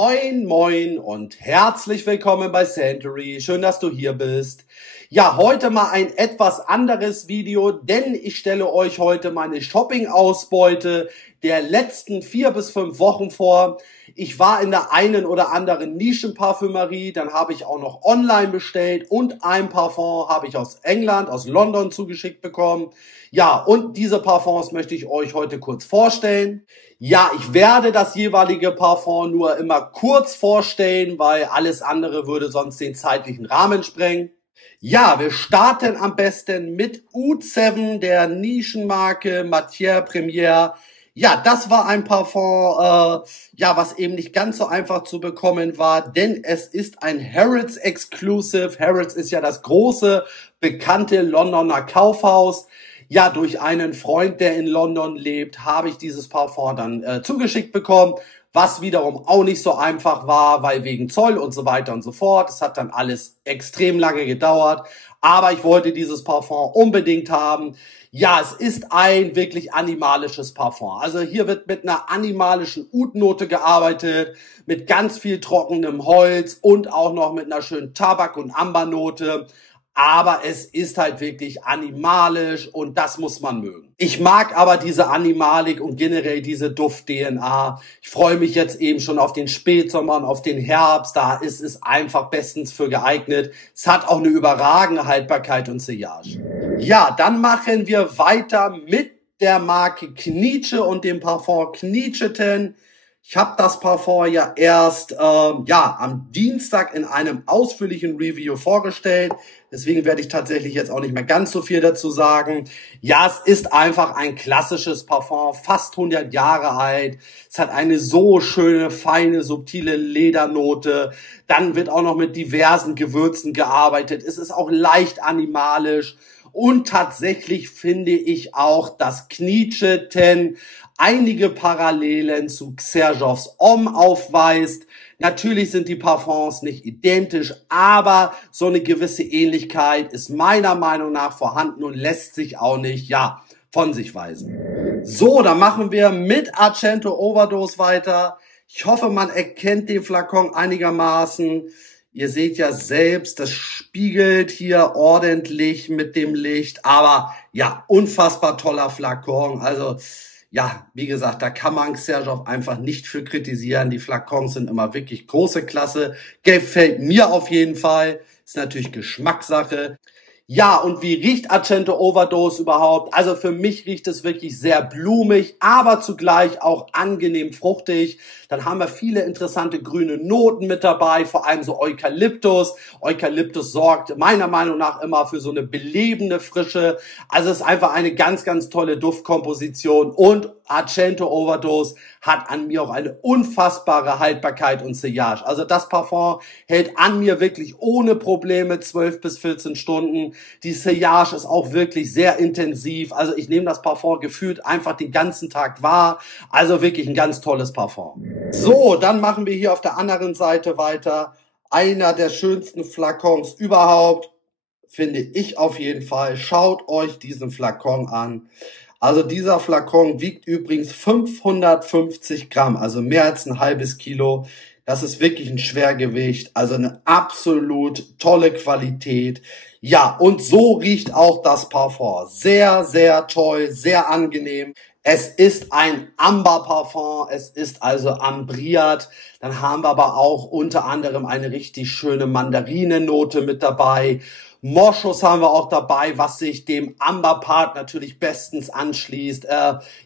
Moin, moin und herzlich willkommen bei Santory. Schön, dass du hier bist. Ja, heute mal ein etwas anderes Video, denn ich stelle euch heute meine Shopping-Ausbeute der letzten 4 bis 5 Wochen vor. Ich war in der einen oder anderen Nischenparfümerie, dann habe ich auch noch online bestellt und ein Parfum habe ich aus England, aus London zugeschickt bekommen. Ja, und diese Parfums möchte ich euch heute kurz vorstellen. Ja, ich werde das jeweilige Parfum nur immer kurz vorstellen, weil alles andere würde sonst den zeitlichen Rahmen sprengen. Ja, wir starten am besten mit Oud 7, der Nischenmarke Matière Première. Ja, das war ein Parfum, was eben nicht ganz so einfach zu bekommen war, denn es ist ein Harrods Exclusive. Harrods ist ja das große, bekannte Londoner Kaufhaus. Ja, durch einen Freund, der in London lebt, habe ich dieses Parfum dann zugeschickt bekommen, was wiederum auch nicht so einfach war, weil wegen Zoll und so weiter und so fort. Es hat dann alles extrem lange gedauert, aber ich wollte dieses Parfum unbedingt haben. Ja, es ist ein wirklich animalisches Parfum. Also hier wird mit einer animalischen Oud-Note gearbeitet, mit ganz viel trockenem Holz und auch noch mit einer schönen Tabak- und Ambernote. Aber es ist halt wirklich animalisch und das muss man mögen. Ich mag aber diese Animalik und generell diese Duft-DNA. Ich freue mich jetzt eben schon auf den Spätsommer und auf den Herbst. Da ist es einfach bestens für geeignet. Es hat auch eine überragende Haltbarkeit und Sillage. Ja, dann machen wir weiter mit der Marke Knietsche und dem Parfum Knietscheten. Ich habe das Parfum ja erst am Dienstag in einem ausführlichen Review vorgestellt. Deswegen werde ich tatsächlich jetzt auch nicht mehr ganz so viel dazu sagen. Ja, es ist einfach ein klassisches Parfum, fast 100 Jahre alt. Es hat eine so schöne, feine, subtile Ledernote. Dann wird auch noch mit diversen Gewürzen gearbeitet. Es ist auch leicht animalisch. Und tatsächlich finde ich auch, dass Knietscheten einige Parallelen zu Xerjoffs Homme aufweist. Natürlich sind die Parfums nicht identisch, aber so eine gewisse Ähnlichkeit ist meiner Meinung nach vorhanden und lässt sich auch nicht, von sich weisen. So, dann machen wir mit Argento Overdose weiter. Ich hoffe, man erkennt den Flakon einigermaßen. Ihr seht ja selbst, das spiegelt hier ordentlich mit dem Licht, aber ja, unfassbar toller Flakon. Also ja, wie gesagt, da kann man Xerjoff einfach nicht für kritisieren. Die Flakons sind immer wirklich große Klasse. Gefällt mir auf jeden Fall. Ist natürlich Geschmackssache. Ja, und wie riecht Argento Overdose überhaupt? Also für mich riecht es wirklich sehr blumig, aber zugleich auch angenehm fruchtig. Dann haben wir viele interessante grüne Noten mit dabei, vor allem so Eukalyptus. Eukalyptus sorgt meiner Meinung nach immer für so eine belebende Frische. Also es ist einfach eine ganz, ganz tolle Duftkomposition. Und Argento Overdose hat an mir auch eine unfassbare Haltbarkeit und Sillage. Also das Parfum hält an mir wirklich ohne Probleme 12 bis 14 Stunden. Die Sillage ist auch wirklich sehr intensiv. Also ich nehme das Parfum gefühlt einfach den ganzen Tag wahr. Also wirklich ein ganz tolles Parfum. So, dann machen wir hier auf der anderen Seite weiter. Einer der schönsten Flakons überhaupt, finde ich auf jeden Fall. Schaut euch diesen Flakon an. Also dieser Flakon wiegt übrigens 550 Gramm, also mehr als ein halbes Kilo. Das ist wirklich ein Schwergewicht, also eine absolut tolle Qualität. Ja, und so riecht auch das Parfum. Sehr, sehr toll, sehr angenehm. Es ist ein Amber-Parfum, es ist also ambriert. Dann haben wir aber auch unter anderem eine richtig schöne Mandarinennote mit dabei. Moschus haben wir auch dabei, was sich dem Amber-Part natürlich bestens anschließt.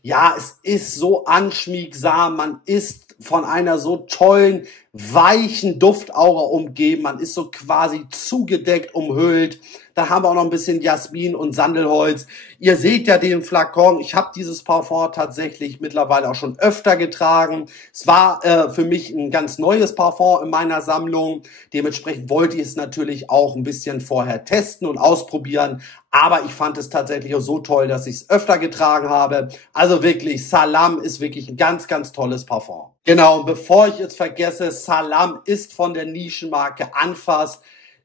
Es ist so anschmiegsam, man ist von einer so tollen, weichen Duftaura umgeben. Man ist so quasi zugedeckt, umhüllt. Da haben wir auch noch ein bisschen Jasmin und Sandelholz. Ihr seht ja den Flakon. Ich habe dieses Parfum tatsächlich mittlerweile auch schon öfter getragen. Es war für mich ein ganz neues Parfum in meiner Sammlung. Dementsprechend wollte ich es natürlich auch ein bisschen vorher testen und ausprobieren. Aber ich fand es tatsächlich auch so toll, dass ich es öfter getragen habe. Also wirklich, Salam ist wirklich ein ganz, ganz tolles Parfum. Genau, und bevor ich jetzt vergesse, Salam ist von der Nischenmarke Anfass.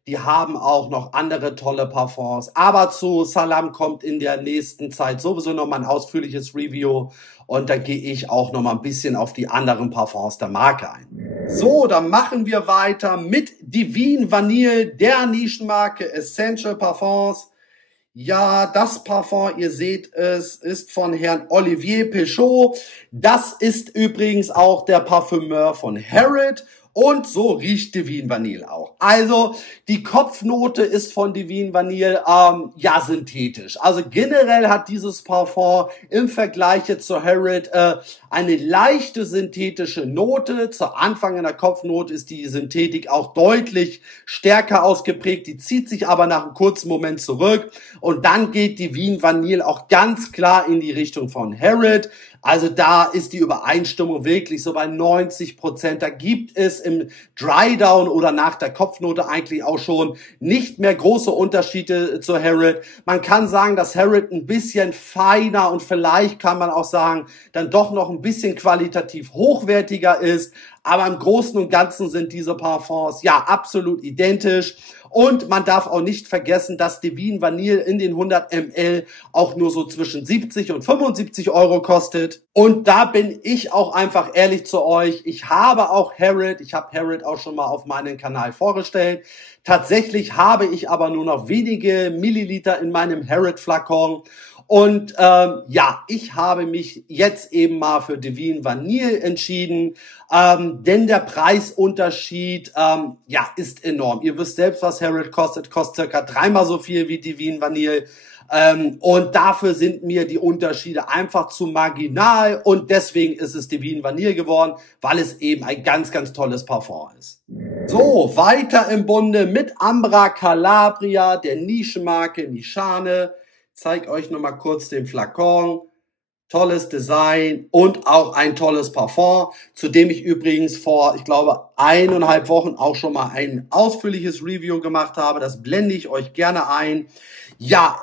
Die haben auch noch andere tolle Parfums. Aber zu Salam kommt in der nächsten Zeit sowieso noch mal ein ausführliches Review. Und da gehe ich auch noch mal ein bisschen auf die anderen Parfums der Marke ein. So, dann machen wir weiter mit Divine Vanille, der Nischenmarke Essential Parfums. Ja, das Parfum, ihr seht es, ist von Herrn Olivier Péchot. Das ist übrigens auch der Parfümeur von Harrod. Und so riecht Divine Vanille auch. Also die Kopfnote ist von Divine Vanille ja synthetisch. Also generell hat dieses Parfum im Vergleich jetzt zu Harrod eine leichte synthetische Note. Zu Anfang in der Kopfnote ist die Synthetik auch deutlich stärker ausgeprägt. Die zieht sich aber nach einem kurzen Moment zurück. Und dann geht Divine Vanille auch ganz klar in die Richtung von Harrod. Also da ist die Übereinstimmung wirklich so bei 90%. Da gibt es im Drydown oder nach der Kopfnote eigentlich auch schon nicht mehr große Unterschiede zu Harrod. Man kann sagen, dass Harrod ein bisschen feiner und vielleicht kann man auch sagen, dann doch noch ein bisschen qualitativ hochwertiger ist. Aber im Großen und Ganzen sind diese Parfums ja absolut identisch. Und man darf auch nicht vergessen, dass Divine Vanille in den 100 ml auch nur so zwischen 70 und 75 Euro kostet. Und da bin ich auch einfach ehrlich zu euch. Ich habe auch Harrod, ich habe Harrod auch schon mal auf meinem Kanal vorgestellt. Tatsächlich habe ich aber nur noch wenige Milliliter in meinem Harrod-Flakon. Und ja, ich habe mich jetzt eben mal für Divine Vanille entschieden, denn der Preisunterschied ja ist enorm. Ihr wisst selbst, was Harrod kostet circa 3-mal so viel wie Divine Vanille. Und dafür sind mir die Unterschiede einfach zu marginal und deswegen ist es Divine Vanille geworden, weil es eben ein ganz, ganz tolles Parfum ist. So, weiter im Bunde mit Ambra Calabria, der Nischenmarke Nishane. Zeige euch noch mal kurz den Flakon. Tolles Design und auch ein tolles Parfum, zu dem ich übrigens vor, ich glaube, 1,5 Wochen auch schon mal ein ausführliches Review gemacht habe. Das blende ich euch gerne ein. Ja,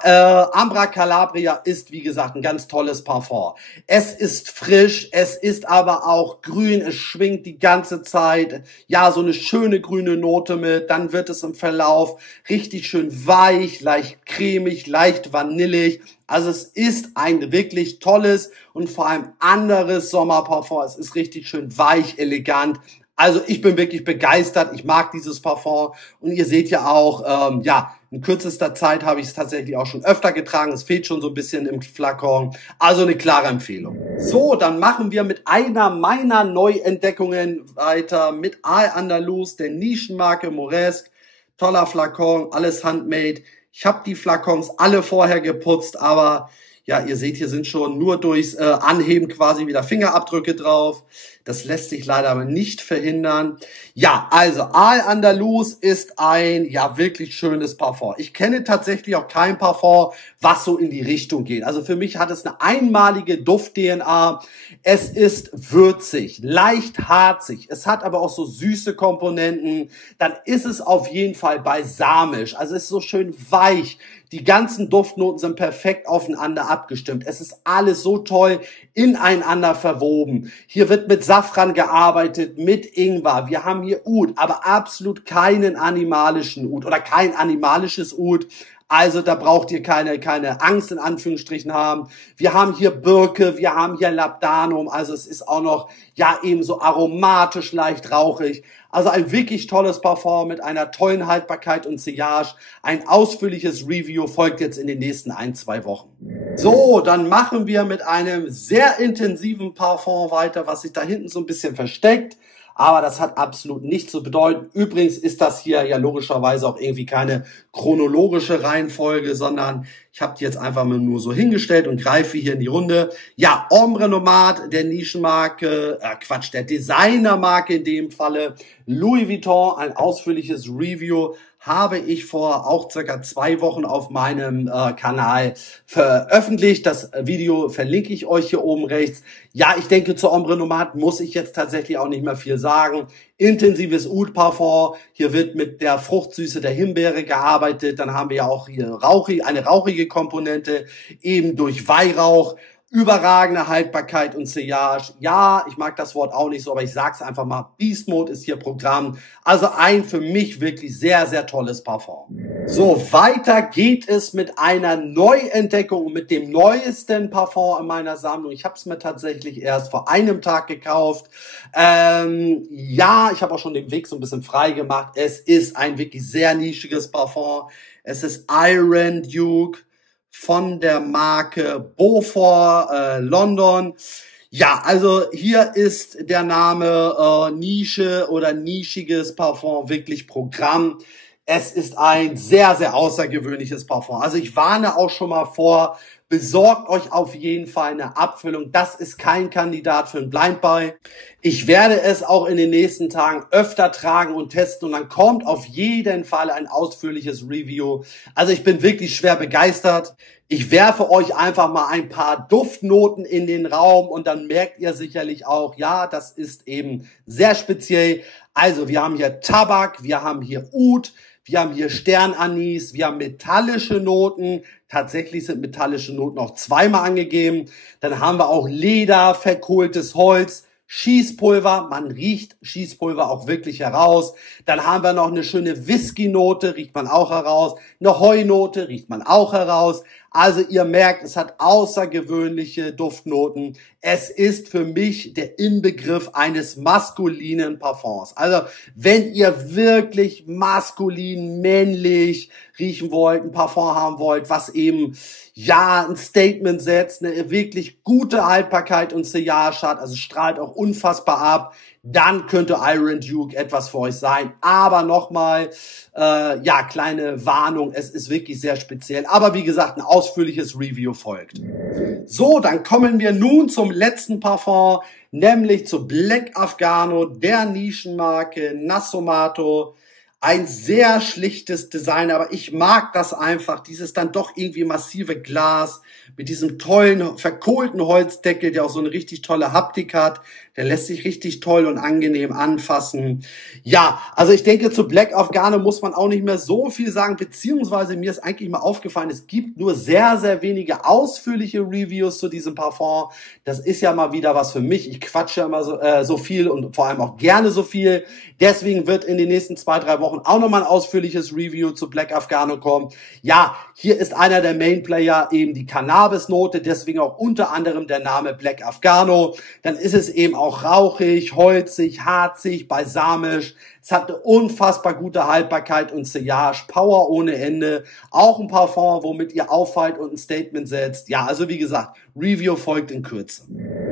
Ambra Calabria ist, wie gesagt, ein ganz tolles Parfum. Es ist frisch, es ist aber auch grün, es schwingt die ganze Zeit, ja, so eine schöne grüne Note mit, dann wird es im Verlauf richtig schön weich, leicht cremig, leicht vanillig. Also es ist ein wirklich tolles und vor allem anderes Sommerparfum. Es ist richtig schön weich, elegant. Also ich bin wirklich begeistert. Ich mag dieses Parfum. Und ihr seht ja auch, ja, in kürzester Zeit habe ich es tatsächlich auch schon öfter getragen. Es fehlt schon so ein bisschen im Flakon. Also eine klare Empfehlung. So, dann machen wir mit einer meiner Neuentdeckungen weiter. Mit Al Andalus, der Nischenmarke Moresque. Toller Flakon, alles handmade. Ich habe die Flakons alle vorher geputzt, aber ja, ihr seht, hier sind schon nur durchs Anheben quasi wieder Fingerabdrücke drauf. Das lässt sich leider aber nicht verhindern. Ja, also Al Andalus ist ein ja wirklich schönes Parfum. Ich kenne tatsächlich auch kein Parfum, was so in die Richtung geht. Also für mich hat es eine einmalige Duft-DNA. Es ist würzig, leicht harzig. Es hat aber auch so süße Komponenten. Dann ist es auf jeden Fall balsamisch. Also es ist so schön weich. Die ganzen Duftnoten sind perfekt aufeinander abgestimmt. Es ist alles so toll ineinander verwoben. Hier wird mit Safran gearbeitet, mit Ingwer. Wir haben hier Oud, aber absolut keinen animalischen Oud oder kein animalisches Oud. Also da braucht ihr keine Angst in Anführungsstrichen haben. Wir haben hier Birke, wir haben hier Labdanum, also es ist auch noch ja eben so aromatisch, leicht rauchig. Also ein wirklich tolles Parfum mit einer tollen Haltbarkeit und Sillage. Ein ausführliches Review folgt jetzt in den nächsten 1-2 Wochen. So, dann machen wir mit einem sehr intensiven Parfum weiter, was sich da hinten so ein bisschen versteckt. Aber das hat absolut nichts zu bedeuten. Übrigens ist das hier ja logischerweise auch irgendwie keine chronologische Reihenfolge, sondern ich habe die jetzt einfach mal nur so hingestellt und greife hier in die Runde. Ja, Ombre Nomade, der Nischenmarke, der Designermarke in dem Falle, Louis Vuitton, ein ausführliches Review habe ich vor auch circa 2 Wochen auf meinem Kanal veröffentlicht. Das Video verlinke ich euch hier oben rechts. Ja, ich denke, zur Ombre Nomade muss ich jetzt tatsächlich auch nicht mehr viel sagen. Intensives Oud Parfum. Hier wird mit der Fruchtsüße der Himbeere gearbeitet. Dann haben wir ja auch hier eine rauchige Komponente, eben durch Weihrauch. Überragende Haltbarkeit und Sillage. Ja, ich mag das Wort auch nicht so, aber ich sag's einfach mal. Beast Mode ist hier Programm. Also ein für mich wirklich sehr, sehr tolles Parfum. So, weiter geht es mit einer Neuentdeckung, mit dem neuesten Parfum in meiner Sammlung. Ich habe es mir tatsächlich erst vor einem Tag gekauft. Ja, ich habe auch schon den Weg so ein bisschen frei gemacht. Es ist ein wirklich sehr nischiges Parfum. Es ist Iron Duke von der Marke Beaufort London. Ja, also hier ist der Name Nische oder nischiges Parfum wirklich Programm. Es ist ein sehr, sehr außergewöhnliches Parfum. Also ich warne auch schon mal vor, besorgt euch auf jeden Fall eine Abfüllung. Das ist kein Kandidat für ein Blind Buy. Ich werde es auch in den nächsten Tagen öfter tragen und testen und dann kommt auf jeden Fall ein ausführliches Review. Also ich bin wirklich schwer begeistert. Ich werfe euch einfach mal ein paar Duftnoten in den Raum und dann merkt ihr sicherlich auch, ja, das ist eben sehr speziell. Also wir haben hier Tabak, wir haben hier Oud, wir haben hier Sternanis, wir haben metallische Noten. Tatsächlich sind metallische Noten auch zweimal angegeben. Dann haben wir auch Leder, verkohltes Holz, Schießpulver. Man riecht Schießpulver auch wirklich heraus. Dann haben wir noch eine schöne Whisky-Note, riecht man auch heraus. Eine Heunote riecht man auch heraus. Also ihr merkt, es hat außergewöhnliche Duftnoten. Es ist für mich der Inbegriff eines maskulinen Parfums. Also wenn ihr wirklich maskulin, männlich riechen wollt, ein Parfum haben wollt, was eben ja ein Statement setzt, eine wirklich gute Haltbarkeit und Sillage hat, also strahlt auch unfassbar ab, dann könnte Iron Duke etwas für euch sein. Aber nochmal, ja, kleine Warnung, es ist wirklich sehr speziell. Aber wie gesagt, ein ausführliches Review folgt. So, dann kommen wir nun zum letzten Parfum, nämlich zu Black Afgano, der Nischenmarke Nassomato. Ein sehr schlichtes Design, aber ich mag das einfach, dieses dann doch irgendwie massive Glas mit diesem tollen, verkohlten Holzdeckel, der auch so eine richtig tolle Haptik hat. Der lässt sich richtig toll und angenehm anfassen. Ja, also ich denke, zu Black Afghano muss man auch nicht mehr so viel sagen, beziehungsweise mir ist eigentlich mal aufgefallen, es gibt nur sehr, sehr wenige ausführliche Reviews zu diesem Parfum. Das ist ja mal wieder was für mich. Ich quatsche ja immer so viel und vor allem auch gerne so viel. Deswegen wird in den nächsten 2-3 Wochen auch nochmal ein ausführliches Review zu Black Afghano kommen. Ja, hier ist einer der Main Player eben die Cannabis-Note, deswegen auch unter anderem der Name Black Afghano. Dann ist es eben auch rauchig, holzig, harzig, balsamisch. Es hat eine unfassbar gute Haltbarkeit und Sillage, Power ohne Ende. Auch ein Parfum, womit ihr auffallt und ein Statement setzt. Ja, also wie gesagt, Review folgt in Kürze.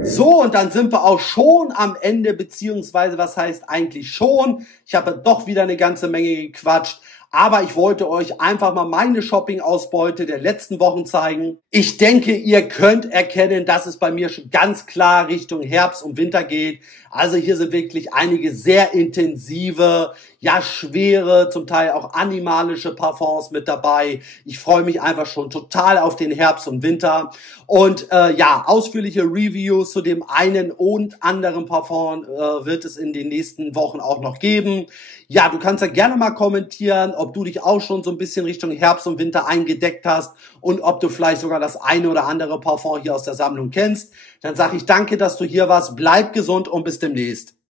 So, und dann sind wir auch schon am Ende, beziehungsweise was heißt eigentlich schon? Ich habe doch wieder eine ganze Menge gequatscht. Aber ich wollte euch einfach mal meine Shopping-Ausbeute der letzten Wochen zeigen. Ich denke, ihr könnt erkennen, dass es bei mir schon ganz klar Richtung Herbst und Winter geht. Also hier sind wirklich einige sehr intensive, ja schwere, zum Teil auch animalische Parfums mit dabei. Ich freue mich einfach schon total auf den Herbst und Winter. Und ja, ausführliche Reviews zu dem einen und anderen Parfum wird es in den nächsten Wochen auch noch geben. Ja, du kannst ja gerne mal kommentieren, ob du dich auch schon so ein bisschen Richtung Herbst und Winter eingedeckt hast und ob du vielleicht sogar das eine oder andere Parfum hier aus der Sammlung kennst. Dann sage ich danke, dass du hier warst. Bleib gesund und bis demnächst.